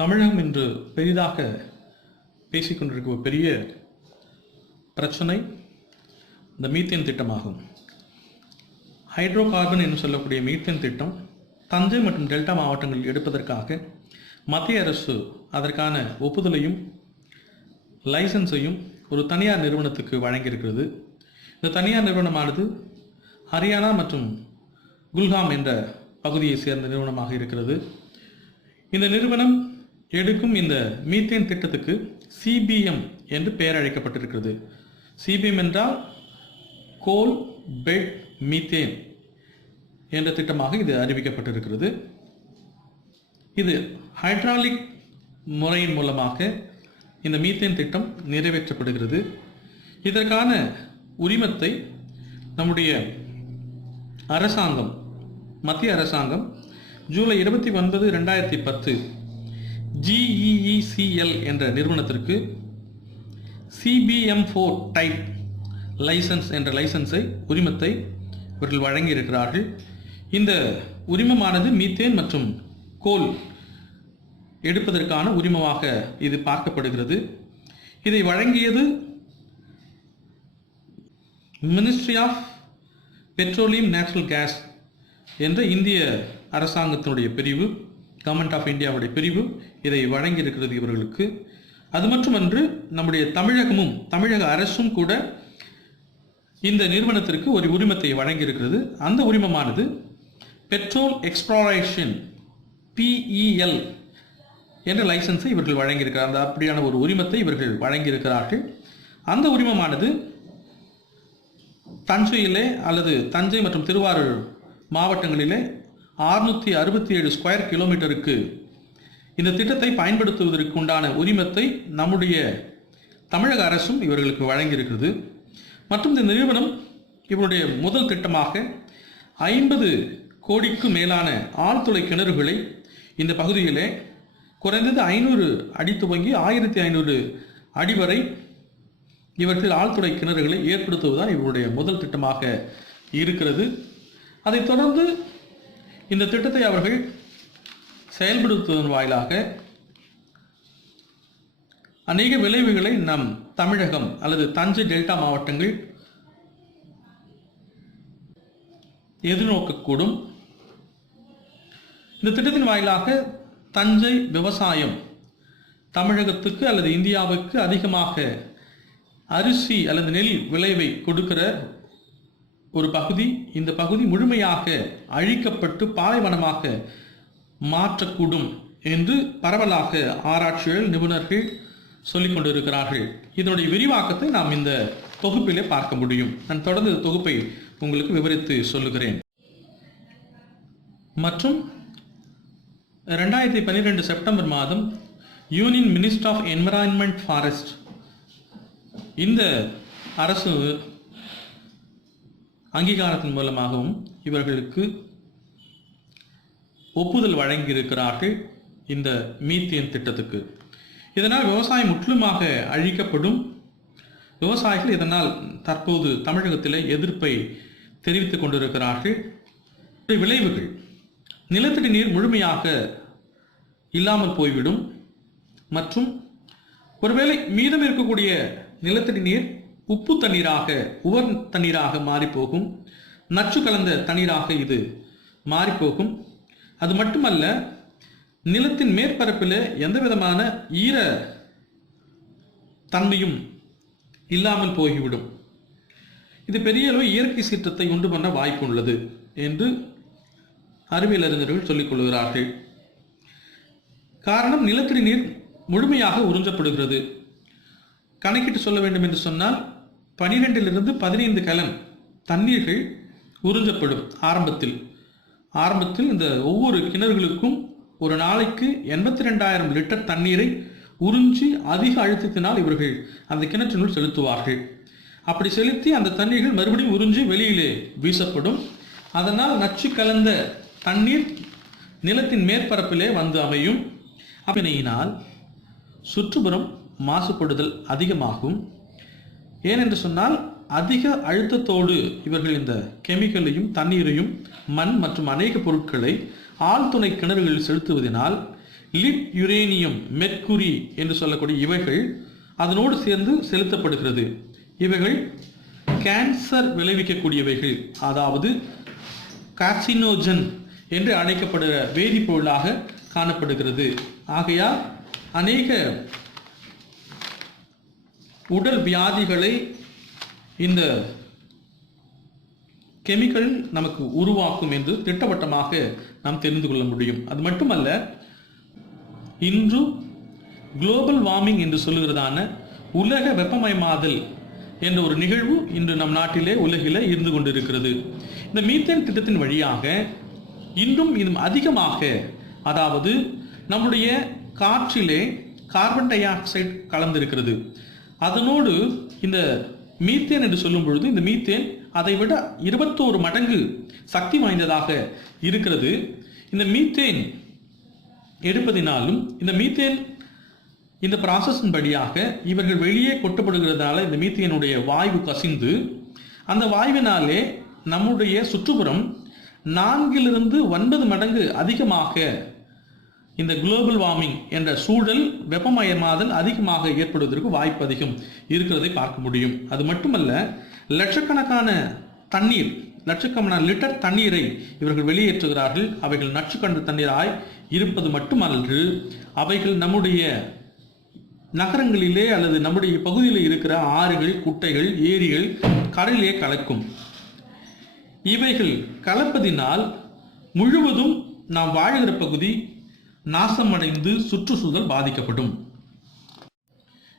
தமிழகம் இன்று பெரிதாக பேசிக்கொண்டிருக்கும் ஒரு பெரிய பிரச்சனை இந்த மீத்தேன் திட்டமாகும். ஹைட்ரோ கார்பன் என்று சொல்லக்கூடிய மீத்தேன் திட்டம் தஞ்சை மற்றும் டெல்டா மாவட்டங்களில் எடுப்பதற்காக மத்திய அரசு அதற்கான ஒப்புதலையும் லைசன்ஸையும் ஒரு தனியார் நிறுவனத்துக்கு வழங்கியிருக்கிறது. இந்த தனியார் நிறுவனமானது ஹரியானா மற்றும் குல்காம் என்ற பகுதியை சேர்ந்த நிறுவனமாக இருக்கிறது. இந்த நிறுவனம் எடுக்கும் இந்த மீத்தேன் திட்டத்துக்கு சிபிஎம் என்று பெயர் அழைக்கப்பட்டிருக்கிறது. சிபிஎம் என்றால் கோல் பெட் மீத்தேன் என்ற திட்டமாக இது அறிவிக்கப்பட்டிருக்கிறது. இது ஹைட்ராலிக் முறையின் மூலமாக இந்த மீத்தேன் திட்டம் நிறைவேற்றப்படுகிறது. இதற்கான உரிமத்தை நம்முடைய அரசாங்கம் மத்திய அரசாங்கம் ஜூலை இருபத்தி ஒன்பது ரெண்டாயிரத்தி பத்து ஜிஇஇசிஎல் என்ற நிறுவனத்திற்கு சிபிஎம் ஃபோர் டைப் லைசன்ஸ் என்ற லைசன்ஸை உரிமத்தை இவர்கள் வழங்கியிருக்கிறார்கள். இந்த உரிமமானது மீத்தேன் மற்றும் கோல் எடுப்பதற்கான உரிமமாக இது பார்க்கப்படுகிறது. இதை வழங்கியது ministry of petroleum natural gas என்ற இந்திய அரசாங்கத்தினுடைய பிரிவு. கவர்மெண்ட் ஆஃப் இந்தியாவுடைய பிரிவு இதை வழங்கியிருக்கிறது இவர்களுக்கு. அது மட்டுமன்று நம்முடைய தமிழகமும் தமிழக அரசும் கூட இந்த நிறுவனத்திற்கு ஒரு உரிமத்தை வழங்கியிருக்கிறது. அந்த உரிமமானது பெட்ரோல் எக்ஸ்ப்ளோரேஷன் பிஇஎல் என்ற லைசன்ஸை இவர்கள் வழங்கியிருக்கிறார். அந்த அப்படியான ஒரு உரிமத்தை இவர்கள் வழங்கியிருக்கிறார்கள். அந்த உரிமமானது தஞ்சையிலே அல்லது தஞ்சை மற்றும் திருவாரூர் மாவட்டங்களிலே ஆறுநூற்றி அறுபத்தி ஏழு ஸ்கொயர் கிலோமீட்டருக்கு. இந்த திட்டத்தை பயன்படுத்துவதற்கு உண்டான உரிமத்தை நம்முடைய தமிழக அரசும் இவர்களுக்கு வழங்கியிருக்கிறது. மற்றும் இந்த நிறுவனம் இவருடைய முதல் திட்டமாக ஐம்பது கோடிக்கு மேலான ஆழ்துளை கிணறுகளை இந்த பகுதியிலே குறைந்தது ஐநூறு அடி துவங்கி ஆயிரத்தி ஐநூறு அடி வரை இவற்றில் ஆழ்துளை கிணறுகளை ஏற்படுத்துவதுதான் இவருடைய முதல் திட்டமாக இருக்கிறது. அதைத் தொடர்ந்து இந்த திட்டத்தை அவர்கள் செயல்படுத்துவதன் வாயிலாக அநேக விளைவுகளை நம் தமிழகம் அல்லது தஞ்சை டெல்டா மாவட்டங்கள் எதிர்நோக்கக்கூடும். இந்த திட்டத்தின் வாயிலாக தஞ்சை விவசாயம் தமிழகத்துக்கு அல்லது இந்தியாவுக்கு அதிகமாக அரிசி அல்லது நெல் விளைவை கொடுக்கிற ஒரு பகுதி இந்த பகுதி முழுமையாக அழிக்கப்பட்டு பாலைவனமாக மாற்றக்கூடும் என்று பரவலாக ஆராய்ச்சிகள் நிபுணர்கள் சொல்லிக் கொண்டிருக்கிறார்கள். இதனுடைய விரிவாக்கத்தை நாம் இந்த தொகுப்பிலே பார்க்க முடியும். நான் தொடர்ந்து தொகுப்பை உங்களுக்கு விவரித்து சொல்லுகிறேன். மற்றும் ரெண்டாயிரத்தி பன்னிரெண்டு செப்டம்பர் மாதம் union minister of environment forest இந்த அரசு அங்கீகாரத்தின் மூலமாகவும் இவர்களுக்கு ஒப்புதல் வழங்கியிருக்கிறார்கள் இந்த மீத்தேன் திட்டத்துக்கு. இதனால் விவசாயம் முற்றிலுமாக அழிக்கப்படும். விவசாயிகள் இதனால் தற்போது தமிழகத்தில் எதிர்ப்பை தெரிவித்துக் கொண்டிருக்கிறார்கள். விளைவுகள். நிலத்தடி நீர் முழுமையாக இல்லாமல் போய்விடும். மற்றும் ஒருவேளை மீதம் இருக்கக்கூடிய நிலத்தடி நீர் உப்பு தண்ணீராக உவர் தண்ணீராக மாறிப்போகும். நச்சு கலந்த தண்ணீராக இது மாறிப்போகும். அது மட்டுமல்ல நிலத்தின் மேற்பரப்பில் எந்த விதமான ஈர தன்மையும் இல்லாமல் போய்விடும். இது பெரிய அளவு இயற்கை சீற்றத்தை உண்டு பண்ண வாய்ப்பு உள்ளது என்று அறிவியல் அறிஞர்கள் சொல்லிக் கொள்கிறார்கள். காரணம் நிலத்தடி நீர் முழுமையாக உறிஞ்சப்படுகிறது. கணக்கிட்டு சொல்ல வேண்டும் என்று சொன்னால் பனிரெண்டிலிருந்து பதினைந்து கலன் தண்ணீர்கள் உறிஞ்சப்படும் ஆரம்பத்தில். ஆரம்பத்தில் இந்த ஒவ்வொரு கிணறுகளுக்கும் ஒரு நாளைக்கு எண்பத்தி ரெண்டாயிரம் லிட்டர் தண்ணீரை உறிஞ்சி அதிக அழுத்தத்தினால் இவர்கள் அந்த கிணற்றினுள் செலுத்துவார்கள். அப்படி செலுத்தி அந்த தண்ணீர்கள் மறுபடியும் உறிஞ்சி வெளியிலே வீசப்படும். அதனால் நச்சு கலந்த தண்ணீர் நிலத்தின் மேற்பரப்பிலே வந்து அமையும். அப்படினால் சுற்றுப்புறம் மாசுபடுதல் அதிகமாகும். ஏனென்று சொன்னால் அதிக அழுத்தத்தோடு இவர்கள் இந்த கெமிக்கலையும் தண்ணீரையும் மண் மற்றும் அநேக பொருட்களை ஆழ்துணை கிணறுகளில் செலுத்துவதனால் லிட் யுரேனியம் மெர்க்குரி என்று சொல்லக்கூடிய இவைகள் அதனோடு சேர்ந்து செலுத்தப்படுகிறது. இவைகள் கேன்சர் விளைவிக்கக்கூடியவைகள் அதாவது கார்சினோஜன் என்று அழைக்கப்படுகிற வேதிப்பொருளாக காணப்படுகிறது. ஆகையால் அநேக உடல் வியாதிகளை இந்த கெமிக்கல் நமக்கு உருவாக்கும் என்று திட்டவட்டமாக நாம் தெரிந்து கொள்ள முடியும். அது மட்டுமல்ல இன்று குளோபல் வார்மிங் என்று சொல்லுகிறதான உலக வெப்பமயமாதல் என்ற ஒரு நிகழ்வு இன்று நம் நாட்டிலே உலகிலே இருந்து கொண்டிருக்கிறது. இந்த மீத்தேன் திட்டத்தின் வழியாக இன்றும் இன்னும் அதிகமாக அதாவது நம்முடைய காற்றிலே கார்பன் டை ஆக்சைடு கலந்திருக்கிறது. அதனோடு இந்த மீத்தேன் என்று சொல்லும் பொழுது இந்த மீத்தேன் அதை விட இருபத்தோரு மடங்கு சக்தி வாய்ந்ததாக இருக்கிறது. இந்த மீத்தேன் எடுப்பதினாலும் இந்த மீத்தேன் இந்த ப்ராசஸின் படியாக இவர்கள் வெளியே கொட்டப்படுகிறதால இந்த மீத்தேனுடைய வாயு கசிந்து அந்த வாயுவினாலே நம்முடைய சுற்றுப்புறம் நான்கிலிருந்து ஒன்பது மடங்கு அதிகமாக இந்த குளோபல் வார்மிங் என்ற சூழல் வெப்பமயமாதல் அதிகமாக ஏற்படுவதற்கு வாய்ப்பு அதிகம் இருக்கிறதை பார்க்க முடியும். அது மட்டுமல்ல லட்சக்கணக்கான தண்ணீர் லட்சக்கணக்கான லிட்டர் தண்ணீரை இவர்கள் வெளியேற்றுகிறார்கள். அவைகள் நச்சுக்கன்று தண்ணீராய் இருப்பது மட்டுமன்று அவைகள் நம்முடைய நகரங்களிலே அல்லது நம்முடைய பகுதியில் இருக்கிற ஆறுகள் குட்டைகள் ஏரிகள் கடலிலே கலக்கும். இவைகள் கலப்பதினால் முழுவதும் நாம் வாழ்கிற பகுதி நாசமடைந்து சுற்றுச்சூழல் பாதிக்கப்படும்.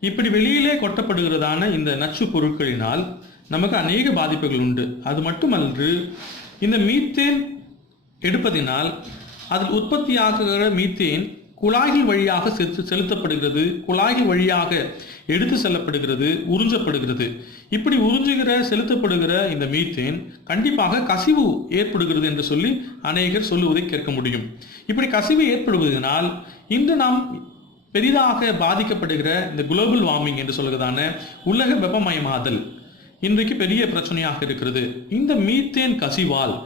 இப்படி வெளியிலே கொட்டப்படுகிறதான இந்த நச்சு பொருட்களினால் நமக்கு அநேக பாதிப்புகள் உண்டு. அது மட்டுமன்று இந்த மீத்தேன் எடுப்பதினால் அதில் உற்பத்தியாகுகிற மீத்தேன் குழாய்கள் வழியாக செலுத்தப்படுகிறது. குழாய்கள் வழியாக எடுத்து செல்லப்படுகிறது உறிஞ்சப்படுகிறது. இப்படி உறிஞ்சுகிற செலுத்தப்படுகிற இந்த மீத்தேன் கண்டிப்பாக கசிவு ஏற்படுகிறது என்று சொல்லி அநேகர் சொல்லுவதை கேட்க முடியும். இப்படி கசிவு ஏற்படுவதனால் இன்று நாம் பெரிதாக பாதிக்கப்படுகிற இந்த குளோபல் வார்மிங் என்று சொல்கிறதான உலக வெப்பமயமாதல் இன்றைக்கு பெரிய பிரச்சனையாக இருக்கிறது. இந்த மீத்தேன் கசிவால்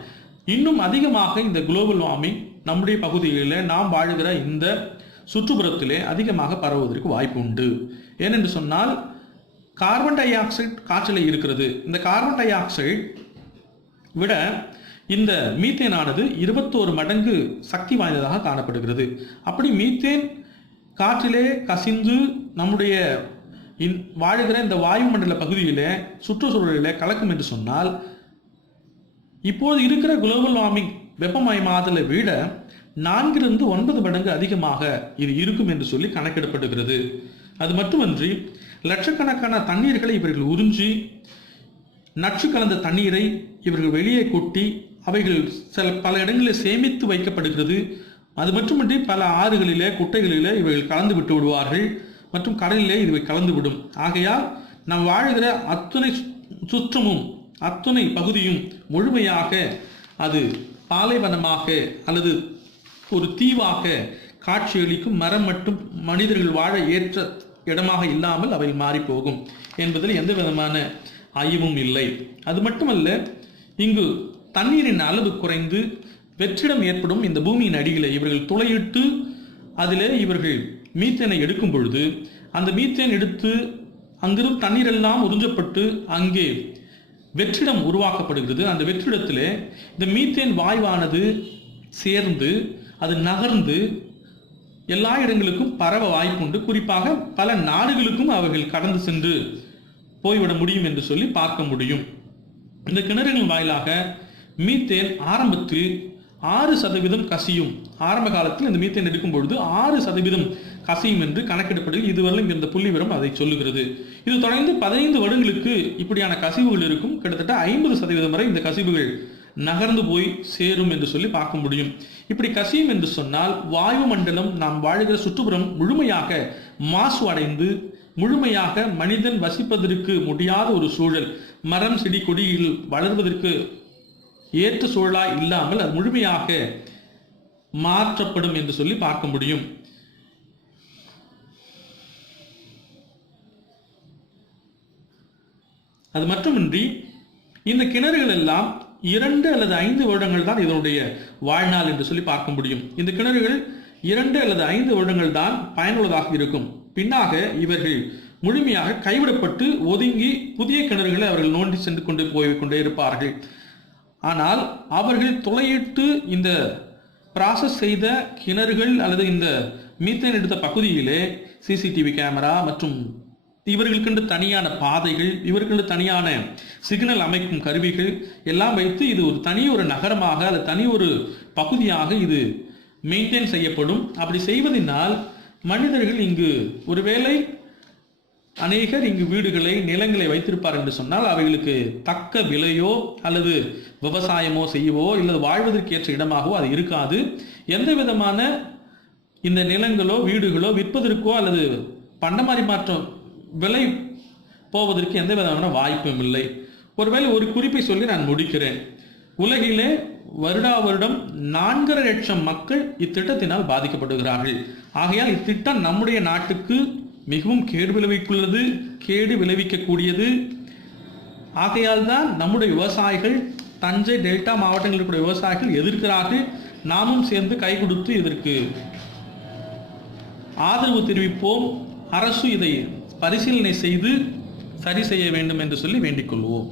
இன்னும் அதிகமாக இந்த குளோபல் வார்மிங் நம்முடைய பகுதிகளில் நாம் வாழ்கிற இந்த சுற்றுப்புறத்திலே அதிகமாக பரவுவதற்கு வாய்ப்பு உண்டு ஏனென்று சொன்னால் கார்பன் டை ஆக்சைடு காற்றில் இருக்கிறது. இந்த கார்பன் டை ஆக்சைடு விட இந்த மீத்தேனானது இருபத்தோரு மடங்கு சக்தி வாய்ந்ததாக காணப்படுகிறது. அப்படி மீத்தேன் காற்றிலே கசிந்து நம்முடைய இந் வாழுகிற இந்த வாயுமண்டல பகுதியிலே சுற்றுச்சூழலில் கலக்கும் என்று சொன்னால் இப்போது இருக்கிற குளோபல் வார்மிங் வெப்பமயமாதலை விட நான்கிலிருந்து ஒன்பது மடங்கு அதிகமாக இது இருக்கும் என்று சொல்லி கணக்கிடப்படுகிறது. அது மட்டுமன்றி லட்சக்கணக்கான தண்ணீர்களை இவர்கள் உறிஞ்சி நச்சு கலந்த தண்ணீரை இவர்கள் வெளியே கொட்டி அவைகள் சில பல இடங்களில் சேமித்து வைக்கப்படுகிறது. அது மட்டுமின்றி பல ஆறுகளிலே குட்டைகளிலே இவைகள் கலந்து விட்டு விடுவார்கள் மற்றும் கடலிலே இவை கலந்து விடும். ஆகையால் நாம் வாழ்கிற அத்துணை சு- சுற்றமும் அத்துணை பகுதியும் முழுமையாக அது பாலைவனமாக அல்லது ஒரு தீவாக காட்சியளிக்கும் மரம் மட்டும் மனிதர்கள் வாழ ஏற்ற இடமாக இல்லாமல் அவை மாறிப்போகும் என்பதில் எந்த விதமான ஐயமும் இல்லை. அது மட்டுமல்ல இங்கு தண்ணீரின் அளவு குறைந்து வெற்றிடம் ஏற்படும் இந்த பூமியின் அடியில் இவர்கள் துளையிட்டு அதில் இவர்கள் மீத்தேனை எடுக்கும் பொழுது அந்த மீத்தேன் எடுத்து அங்கிருந்து தண்ணீரெல்லாம் உறிஞ்சப்பட்டு அங்கே வெற்றிடம் உருவாக்கப்படுகிறது. அந்த வெற்றிடத்திலே இந்த மீத்தேன் வாயுவானது சேர்ந்து அது நகர்ந்து எல்லா இடங்களுக்கும் பரவ வாய்ப்புண்டு. குறிப்பாக பல நாடுகளுக்கும் அவர்கள் கடந்து சென்று போய்விட முடியும் என்று சொல்லி பார்க்க முடியும். இந்த கிணறுகளின் வாயிலாக மீத்தேன் ஆரம்பத்தில் ஆறு சதவீதம் கசியும். ஆரம்ப காலத்தில் இந்த மீத்தேன் எடுக்கும் பொழுது ஆறு சதவீதம் கசியும் என்று கணக்கிடப்படுகிறது. இதுவரையிலும் இந்த புள்ளி விவரம் அதை சொல்லுகிறது. இது தொடர்ந்து பதினைந்து வருடங்களுக்கு இப்படியான கசிவுகள் இருக்கும். கிட்டத்தட்ட ஐம்பது சதவீதம் வரை இந்த கசிவுகள் நகர்ந்து போய் சேரும் என்று சொல்லி பார்க்க முடியும். இப்படி கசியும் என்று சொன்னால் வாயு மண்டலம் நாம் வாழ்கிற சுற்றுப்புறம் முழுமையாக மாசு அடைந்து முழுமையாக மனிதன் வசிப்பதற்கு முடியாத ஒரு சூழல் மரம் செடி கொடியில் வளர்வதற்கு ஏற்ற சூழலாய் இல்லாமல் அது முழுமையாக மாற்றப்படும் என்று சொல்லி பார்க்க முடியும். அது மட்டுமின்றி இந்த கிணறுகள் எல்லாம் இரண்டு அல்லது ஐந்து வருடங்கள் தான் இதனுடைய வாழ்நாள் என்று சொல்லி பார்க்க முடியும். இந்த கிணறுகள் இரண்டு அல்லது ஐந்து வருடங்கள் தான் பயனுள்ளதாக இருக்கும். பின்னாக இவர்கள் முழுமையாக கைவிடப்பட்டு ஒதுங்கி புதிய கிணறுகளை அவர்கள் நோண்டி சென்று கொண்டு போய் கொண்டே இருப்பார்கள். ஆனால் அவர்கள் துளையிட்டு இந்த ப்ராசஸ் செய்த கிணறுகள் அல்லது இந்த மீத்தேன் எடுத்த பகுதியிலே சிசிடிவி கேமரா மற்றும் இவர்களுக்கென்று தனியான பாதைகள் இவர்களுக்கு தனியான சிக்னல் அமைக்கும் கருவிகள் எல்லாம் வைத்து இது ஒரு தனி ஒரு நகரமாக அல்லது தனி ஒரு பகுதியாக இது மெயின்டைன் செய்யப்படும். அப்படி செய்வதனால் மனிதர்கள் இங்கு ஒருவேளை அநேகர் இங்கு வீடுகளை நிலங்களை வைத்திருப்பார் என்று சொன்னால் அவைகளுக்கு தக்க விலையோ அல்லது விவசாயமோ செய்யவோ இல்லை வாழ்வதற்கு ஏற்ற இடமாகவோ அது இருக்காது. எந்த விதமான இந்த நிலங்களோ வீடுகளோ விற்பதற்கோ அல்லது பண்டமாரி மாற்றம் விலை போவதற்கு எந்த விதமான வாய்ப்பும் இல்லை. ஒருவேளை ஒரு குறிப்பை சொல்லி நான் முடிக்கிறேன். உலகிலே வருடா வருடம் நான்கரை லட்சம் மக்கள் இத்திட்டத்தினால் பாதிக்கப்படுகிறார்கள். ஆகையால் இத்திட்டம் நம்முடைய நாட்டுக்கு மிகவும் கேடு விளைவிக்குள்ளது கேடு விளைவிக்கக்கூடியது. ஆகையால் தான் நம்முடைய விவசாயிகள் தஞ்சை டெல்டா மாவட்டங்களில் இருக்கக்கூடிய விவசாயிகள் எதிர்க்கிறார்கள். நாமும் சேர்ந்து கை கொடுத்து இதற்கு ஆதரவு தெரிவிப்போம். அரசு இதை பரிசீலனை செய்து சரி செய்ய வேண்டும் என்று சொல்லி வேண்டிக் கொள்வோம்.